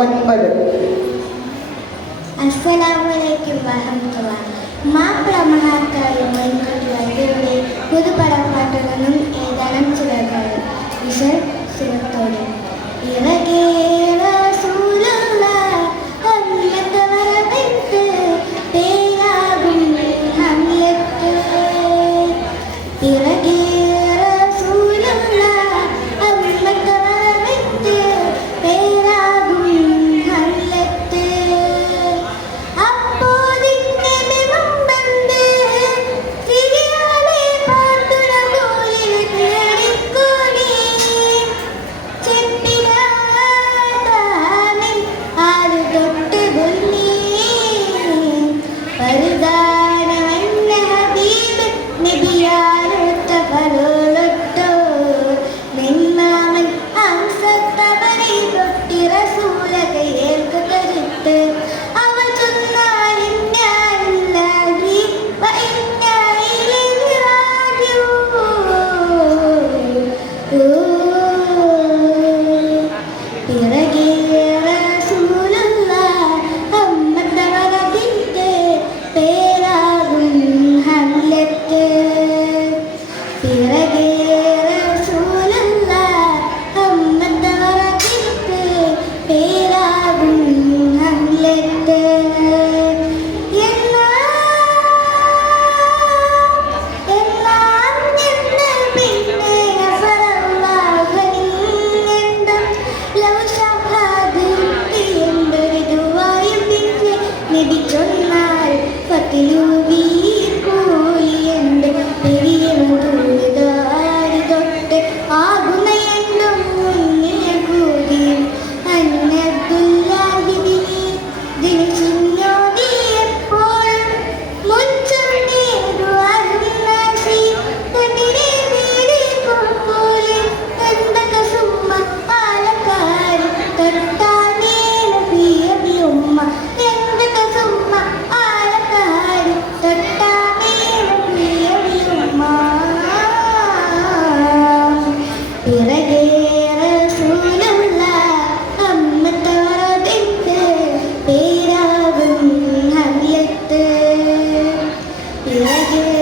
ഒൻപത്. അസ്സലാമലൈക്കും വറഹമത്തുള്ള മാപ്പിള മഹാകാവ്യങ്ങളുടെ പുതുപടപ്പാട്ടിൽ നിന്നും ഏതാനും you like it?